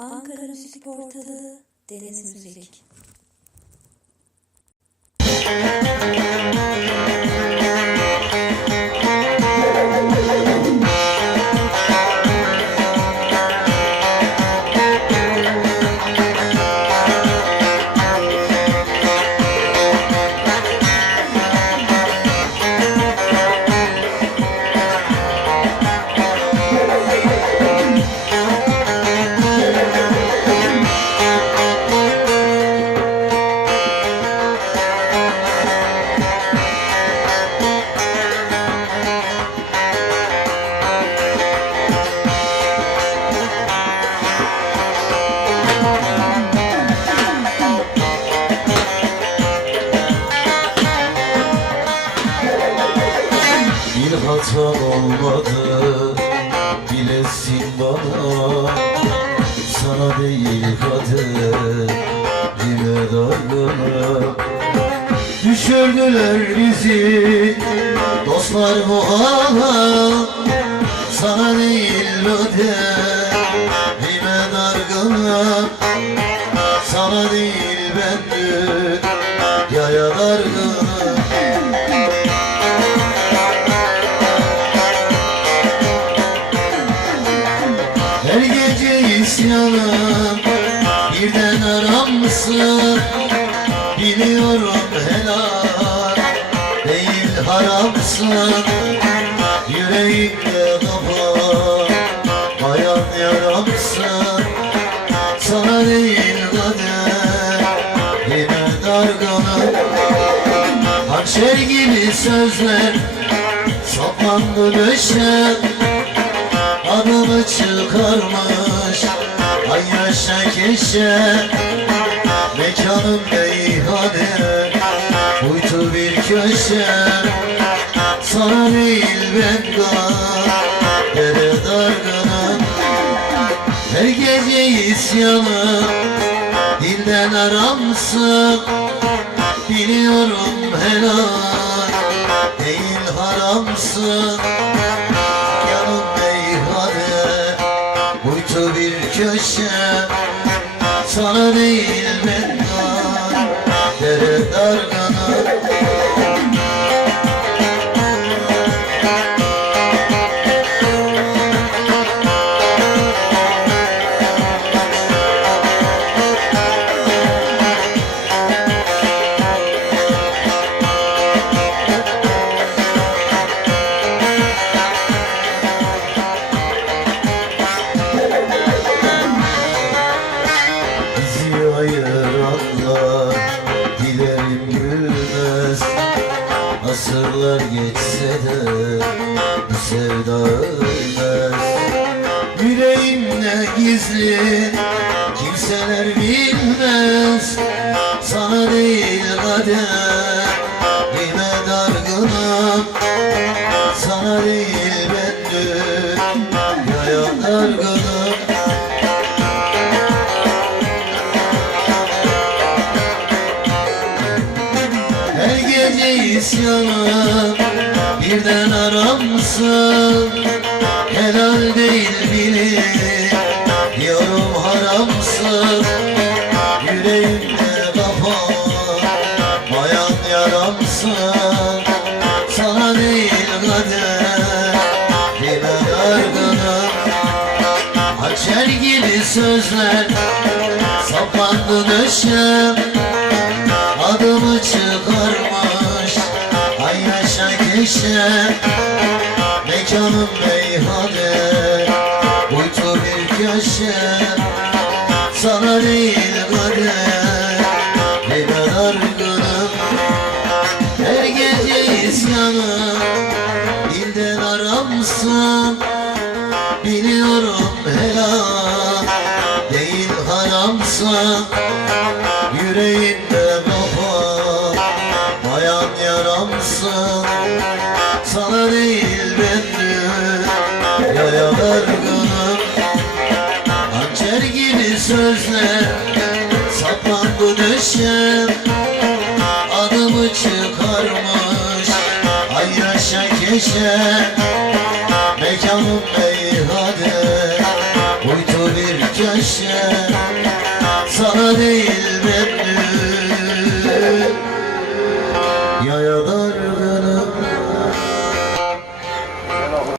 Ankara Müzik Portalı Deniz Müzik. Bir hata olmadı bilesin bana, sana değil kaderime dargınım. Düşürdüler bizi dostlar bu hala, sana değil kaderime dargınım. Sana değil ben dünyaya dargınım. Her gece isyanım, birden aramsın. Biliyorum helal değil haramsın. Yüreğimde kapayan yaramsın. Sana değil kaderime dargınım. Hançer gibi sözler saplandı döşe, adımı çıkarmış ay yaşa keşe. Mekanım meyhane, uytu bir köşe. Sana değil ben kadere dargınım. Her gece isyanım, dilden aramsın. Biliyorum helal değil haramsın. Yanım meyhane, uytu bir köşe. Sana değil ben kadere dargınım. Bizi ayıranlar dilerim gülmez. Asırlar geçse de bu sevda ölmez. Yüreğimde gizli kimseler bilmez. Sana değil kaderime dargınım. Sana değil ben dünyaya dargınım. Her gece isyanım, birden aramsın. Helal değil biliyorum haramsın. Yüreğimde kapayan yaramsın. Sana değil kaderime dargınım. Hançer gibi sözler saplandı döşem, adımı çıkarmış ay yaşa keşe. Mekanım meyhane, uytu bir köşe. Sana değil kaderime dargınım. Her gece isyanım, dilden aramsın. Biliyorum helal değil haramsın. Yüreğimde kapayan yaramsın. Sana değil ben dünyaya dargınım. Hançer gibi sözler saplandı döşem, adımı çıkarmış ay yaşa keşe. Mekanım meyhane, uytu bir köşe. yaşa, sana değil bendü. Yaya